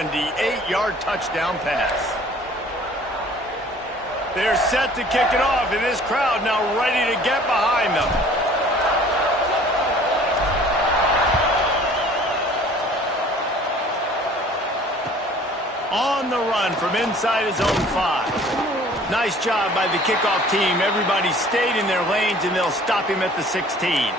78-yard touchdown pass. They're set to kick it off, and this crowd now ready to get behind them. On the run from inside his own 5. Nice job by the kickoff team. Everybody stayed in their lanes, and they'll stop him at the 16.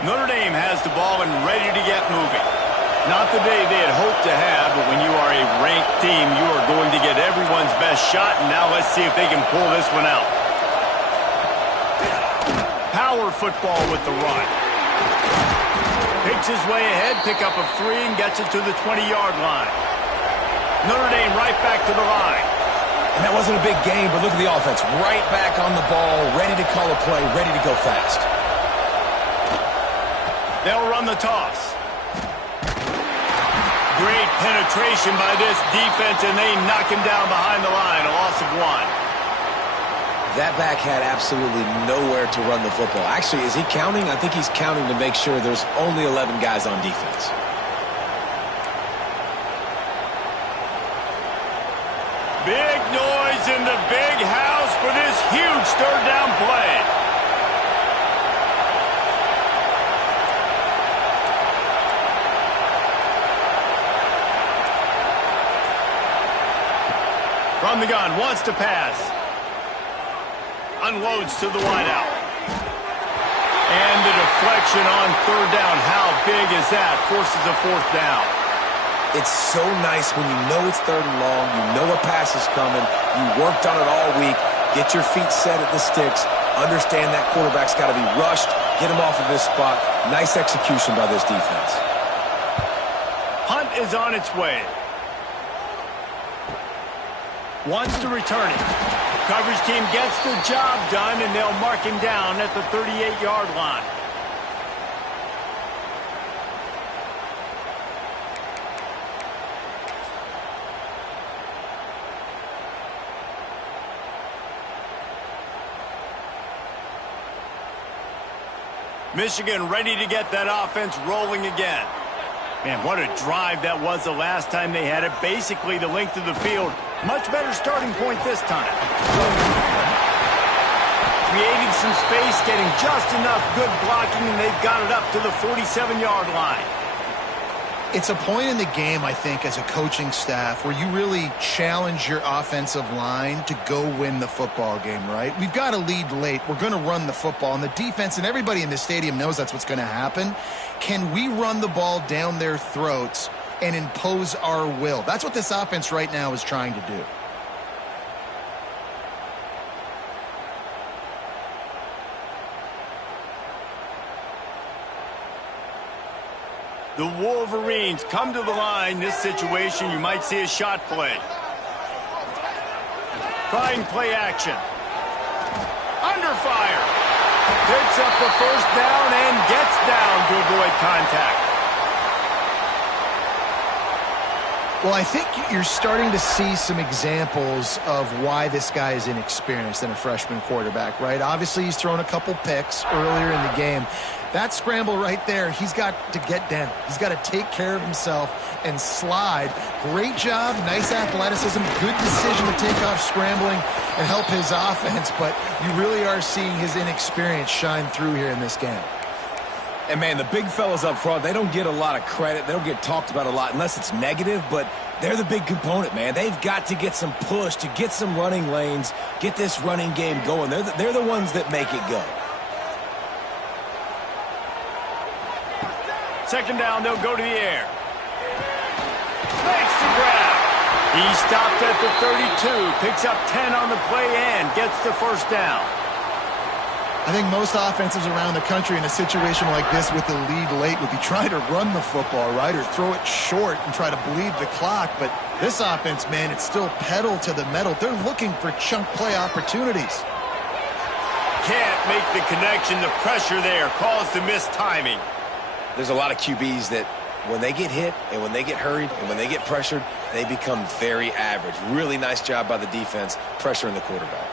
Notre Dame has the ball and ready to get moving. Not the day they had hoped to have, but when you are a ranked team, you are going to get everyone's best shot, and now let's see if they can pull this one out. Power football with the run. Picks his way ahead, pick up a 3, and gets it to the 20-yard line. Notre Dame right back to the line. And that wasn't a big game, but look at the offense. Right back on the ball, ready to call a play, ready to go fast. They'll run the toss. Great penetration by this defense, and they knock him down behind the line, a loss of 1. That back had absolutely nowhere to run the football. Actually, is he counting? I think he's counting to make sure there's only 11 guys on defense. Big noise in the big house for this huge third down play. From the gun, wants to pass. Unloads to the wideout. And the deflection on third down. How big is that? Forces a 4th down. It's so nice when you know it's 3rd and long, you know a pass is coming, you worked on it all week, get your feet set at the sticks, understand that quarterback's got to be rushed, get him off of his spot. Nice execution by this defense. Punt is on its way. Wants to return it. Coverage team gets the job done, and they'll mark him down at the 38-yard line. Michigan ready to get that offense rolling again. Man, what a drive that was the last time they had it. Basically the length of the field. Much better starting point this time. Creating some space, getting just enough good blocking, and they've got it up to the 47-yard line. It's a point in the game, I think, as a coaching staff where you really challenge your offensive line to go win the football game, right? We've got to lead late. We're going to run the football, and the defense and everybody in the stadium knows that's what's going to happen. Can we run the ball down their throats and impose our will? That's what this offense right now is trying to do. The Wolverines come to the line. This situation, you might see a shot play. Trying play action. Under fire. Picks up the 1st down and gets down to avoid contact. Well, I think you're starting to see some examples of why this guy is inexperienced in a freshman quarterback, right? Obviously, he's thrown a couple picks earlier in the game. That scramble right there, he's got to get down. He's got to take care of himself and slide. Great job, nice athleticism, good decision to take off scrambling and help his offense, but you really are seeing his inexperience shine through here in this game. And, man, the big fellas up front, they don't get a lot of credit. They don't get talked about a lot unless it's negative, but they're the big component, man. They've got to get some push to get some running lanes, get this running game going. They're the ones that make it go. 2nd down, they'll go to the air. Makes the grab. He stopped at the 32, picks up 10 on the play and gets the 1st down. I think most offenses around the country in a situation like this with the lead late would be trying to run the football, right, or throw it short and try to bleed the clock. But this offense, man, it's still pedal to the metal. They're looking for chunk play opportunities. can't make the connection. The pressure there caused the missed timing. There's a lot of QBs that when they get hit and when they get hurried and when they get pressured, they become very average. Really nice job by the defense pressuring the quarterback.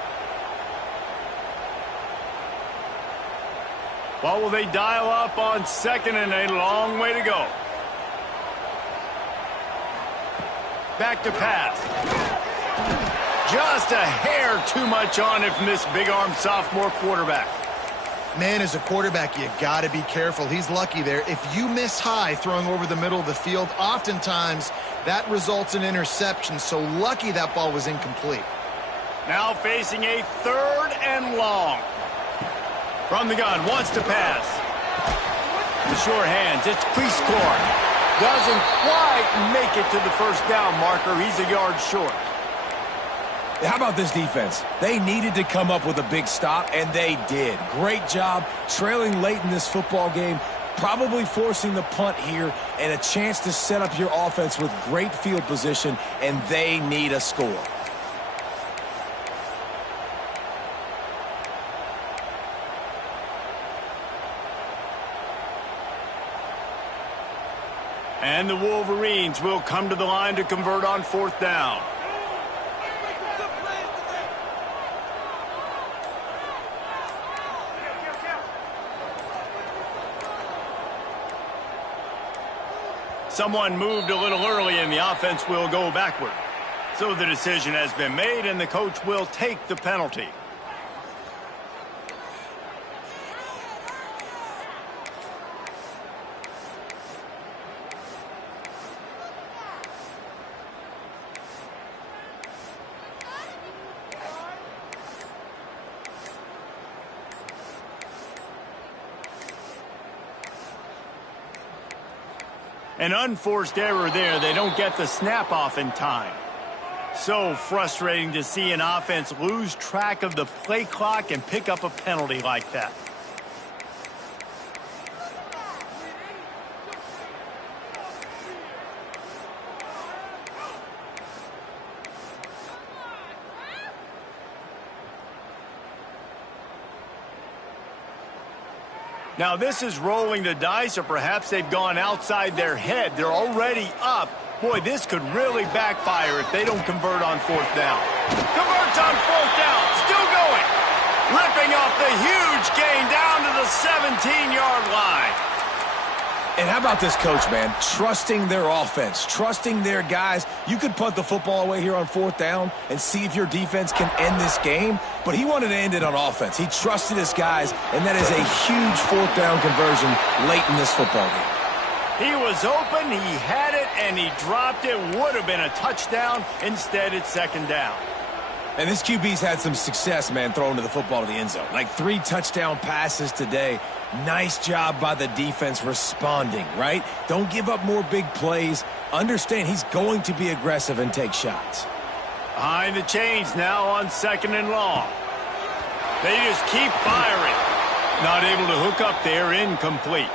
What will they dial up on second and a long way to go? Back to pass. Just a hair too much on it from this big-arm sophomore quarterback. Man, as a quarterback, you got to be careful. He's lucky there. If you miss high throwing over the middle of the field, oftentimes that results in interception. So lucky that ball was incomplete. Now facing a third and long. From the gun, wants to pass. The sure hands, it's Prescore. Doesn't quite make it to the first down marker. He's a yard short. How about this defense? They needed to come up with a big stop, and they did. Great job trailing late in this football game, probably forcing the punt here, and a chance to set up your offense with great field position, and they need a score. And the Wolverines will come to the line to convert on fourth down. Someone moved a little early and the offense will go backward. So the decision has been made and the coach will take the penalty. An unforced error there. They don't get the snap off in time. So frustrating to see an offense lose track of the play clock and pick up a penalty like that. Now this is rolling the dice, or perhaps they've gone outside their head. They're already up. Boy, this could really backfire if they don't convert on fourth down. Converts on fourth down, still going. Ripping off the huge gain down to the 17-yard line. And how about this coach, man? Trusting their offense, trusting their guys. You could punt the football away here on fourth down and see if your defense can end this game, but he wanted to end it on offense. He trusted his guys, and that is a huge fourth down conversion late in this football game. He was open, he had it, and he dropped it. Would have been a touchdown. Instead, it's second down. And this QB's had some success, man, throwing to the football to the end zone. Like 3 touchdown passes today. Nice job by the defense responding, right? Don't give up more big plays. Understand he's going to be aggressive and take shots. Behind the chains now on second and long. They just keep firing. Not able to hook up there, incomplete.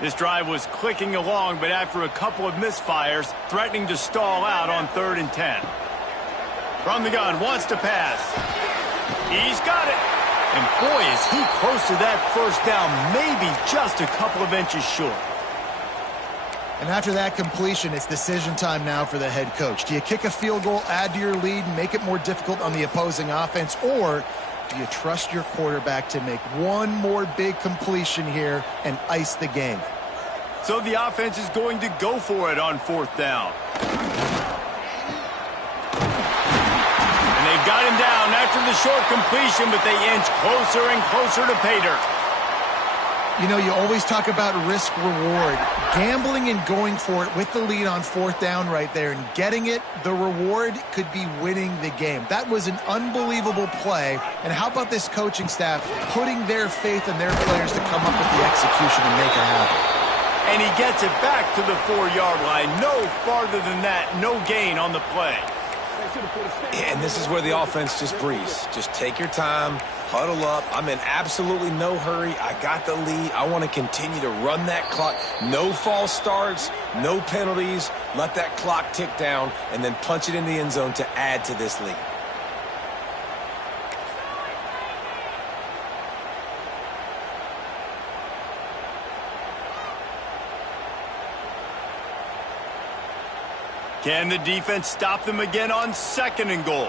This drive was clicking along, but after a couple of misfires, threatening to stall out on 3rd and 10. From the gun, wants to pass. He's got it. And boy, is he close to that first down, maybe just a couple of inches short. And after that completion, it's decision time now for the head coach. Do you kick a field goal, add to your lead, and make it more difficult on the opposing offense, or do you trust your quarterback to make one more big completion here and ice the game? So the offense is going to go for it on fourth down. And they've got him down after the short completion, but they inch closer and closer to pay dirt. You know, you always talk about risk-reward. Gambling and going for it with the lead on fourth down right there and getting it, the reward could be winning the game. That was an unbelievable play. And how about this coaching staff putting their faith in their players to come up with the execution and make it happen? And he gets it back to the 4-yard line. No farther than that. No gain on the play. And this is where the offense just breathes. Just take your time, huddle up. I'm in absolutely no hurry. I got the lead. I want to continue to run that clock. No false starts, no penalties. Let that clock tick down and then punch it in the end zone to add to this lead. Can the defense stop them again on 2nd and goal?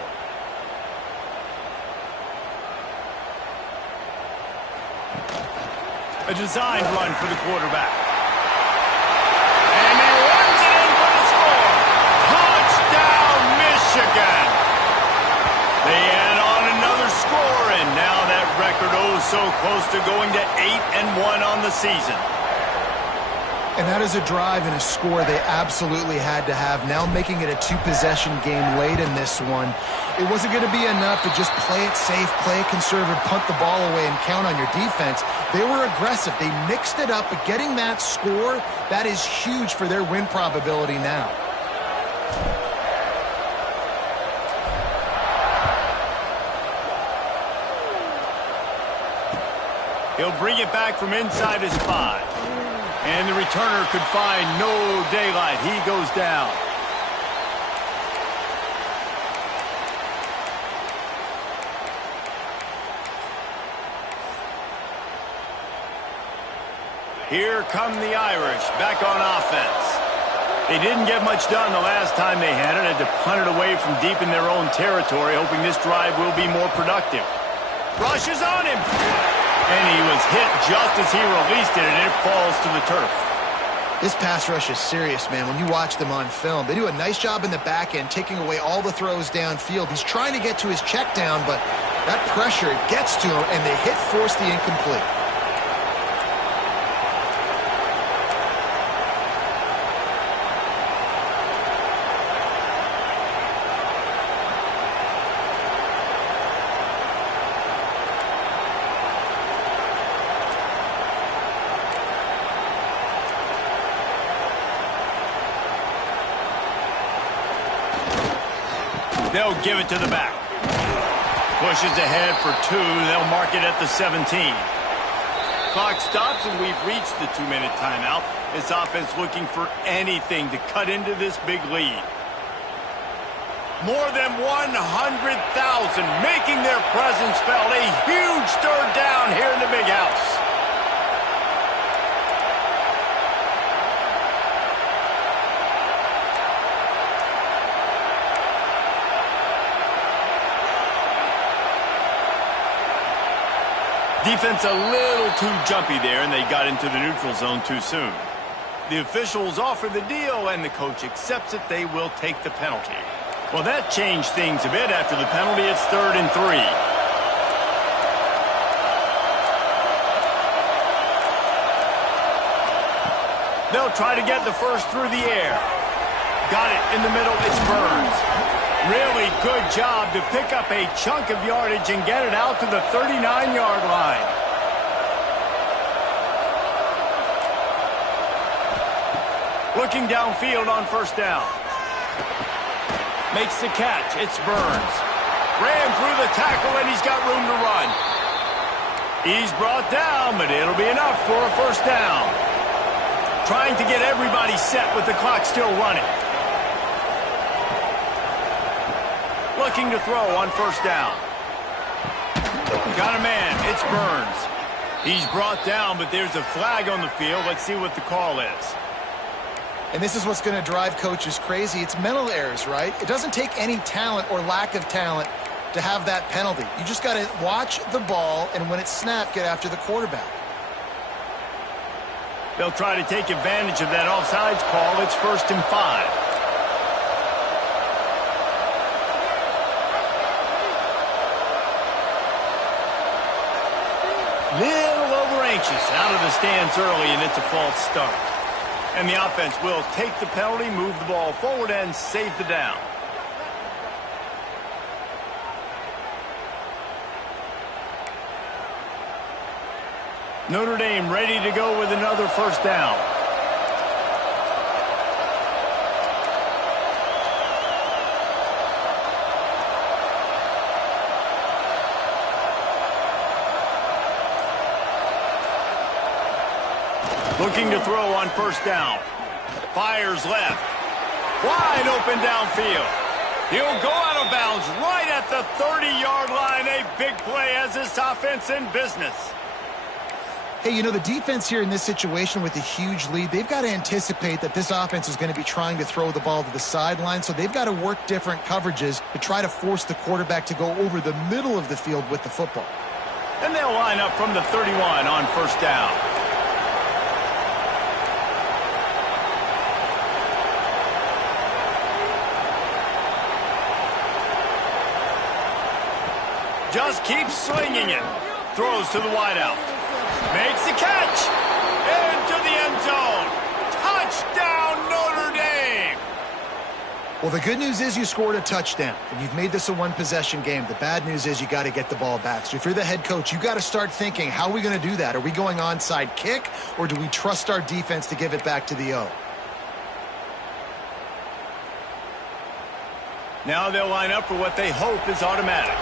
A designed run for the quarterback. And he runs it in for the score. Touchdown, Michigan. They add on another score, and now that record so close to going to 8-1 on the season. And that is a drive and a score they absolutely had to have. Now making it a 2-possession game late in this one. It wasn't going to be enough to just play it safe, play it conservative, punt the ball away, and count on your defense. They were aggressive. They mixed it up, but getting that score, that is huge for their win probability now. He'll bring it back from inside his 5. And the returner could find no daylight. He goes down. Here come the Irish back on offense. They didn't get much done the last time they had it. Had to punt it away from deep in their own territory, hoping this drive will be more productive. Rushes on him. And he was hit just as he released it, and it falls to the turf. This pass rush is serious, man. When you watch them on film, they do a nice job in the back end, taking away all the throws downfield. He's trying to get to his check down, but that pressure gets to him, and the hit forced the incomplete. They'll give it to the back. Pushes ahead for 2. They'll mark it at the 17. Clock stops, and we've reached the 2-minute timeout. This offense looking for anything to cut into this big lead. More than 100,000 making their presence felt. A huge third down here in the big house. Defense a little too jumpy there, and they got into the neutral zone too soon. The officials offer the deal, and the coach accepts it. They will take the penalty. Well, that changed things a bit. After the penalty, it's 3rd and 3. They'll try to get the first through the air. Got it in the middle. It's Burns. Really good job to pick up a chunk of yardage and get it out to the 39-yard line. Looking downfield on 1st down. Makes the catch. It's Burns. Ran through the tackle, and he's got room to run. He's brought down, but it'll be enough for a 1st down. Trying to get everybody set with the clock still running. Looking to throw on 1st down. Got a man. It's Burns. He's brought down, but there's a flag on the field. Let's see what the call is. And this is what's going to drive coaches crazy. It's mental errors, right? It doesn't take any talent or lack of talent to have that penalty. You just got to watch the ball, and when it's snapped, get after the quarterback. They'll try to take advantage of that offsides call. It's 1st and 5. Little over anxious, out of the stands early, and it's a false start. And the offense will take the penalty, move the ball forward, and save the down. Notre Dame ready to go with another 1st down. Looking to throw on first down. Fires left. Wide open downfield. He'll go out of bounds right at the 30-yard line. A big play as this offense in business. Hey, you know, the defense here in this situation with a huge lead, they've got to anticipate that this offense is going to be trying to throw the ball to the sideline, so they've got to work different coverages to try to force the quarterback to go over the middle of the field with the football. And they'll line up from the 31 on first down. Just keeps slinging it. Throws to the wideout. Makes the catch. Into the end zone. Touchdown, Notre Dame. Well, the good news is you scored a touchdown, and you've made this a one-possession game. The bad news is you got to get the ball back. So if you're the head coach, you got to start thinking, how are we going to do that? Are we going onside kick, or do we trust our defense to give it back to the O? Now they'll line up for what they hope is automatic.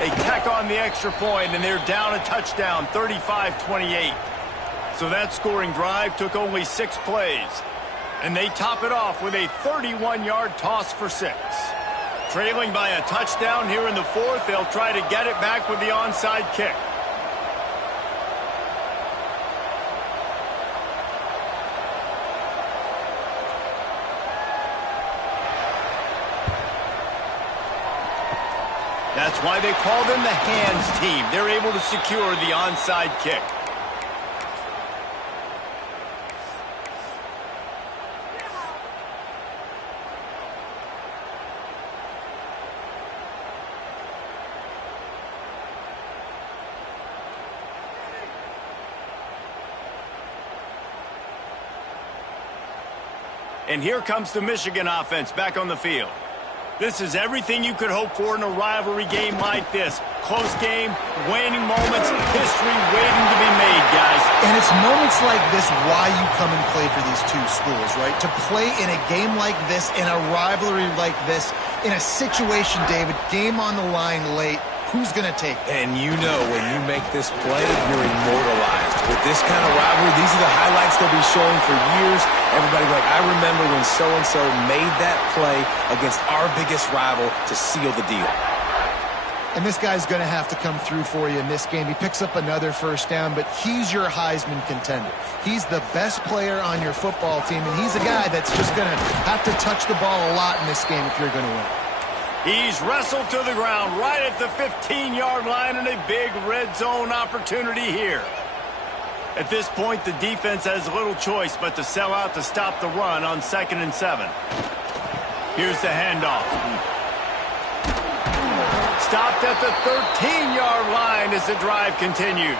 They tack on the extra point, and they're down a touchdown, 35-28. So that scoring drive took only 6 plays. And they top it off with a 31-yard toss for 6. Trailing by a touchdown here in the 4th, they'll try to get it back with the onside kick. That's why they call them the hands team. They're able to secure the onside kick. And here comes the Michigan offense back on the field. This is everything you could hope for in a rivalry game like this. Close game, waning moments, history waiting to be made, guys. And it's moments like this why you come and play for these two schools, right? To play in a game like this, in a rivalry like this, in a situation, David, game on the line late, who's going to take it? And you know when you make this play, you're immortalized. With this kind of rivalry, these are the highlights they'll be showing for years. Everybody like, I remember when so-and-so made that play against our biggest rival to seal the deal. And this guy's going to have to come through for you in this game. He picks up another first down, but he's your Heisman contender. He's the best player on your football team, and he's a guy that's just going to have to touch the ball a lot in this game if you're going to win. He's wrestled to the ground right at the 15-yard line, and a big red zone opportunity here. At this point, the defense has little choice but to sell out to stop the run on 2nd and 7. Here's the handoff. Stopped at the 13-yard line as the drive continues.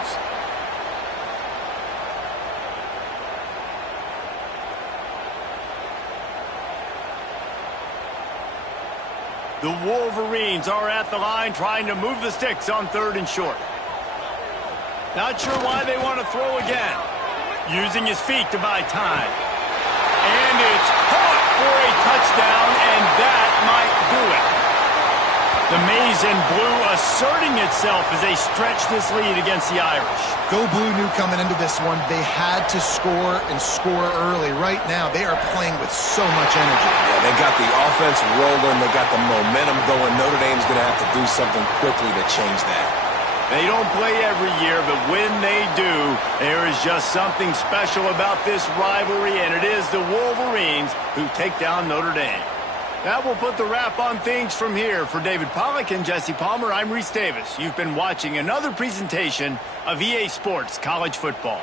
The Wolverines are at the line trying to move the sticks on 3rd and short. Not sure why they want to throw again. Using his feet to buy time. And it's caught for a touchdown, and that might do it. The maize and blue asserting itself as they stretch this lead against the Irish. Go Blue knew coming into this one they had to score and score early. Right now, they are playing with so much energy. Yeah, they got the offense rolling. They got the momentum going. Notre Dame's going to have to do something quickly to change that. They don't play every year, but when they do, there is just something special about this rivalry, and it is the Wolverines who take down Notre Dame. That will put the wrap on things from here. For David Pollack and Jesse Palmer, I'm Reese Davis. You've been watching another presentation of EA Sports College Football.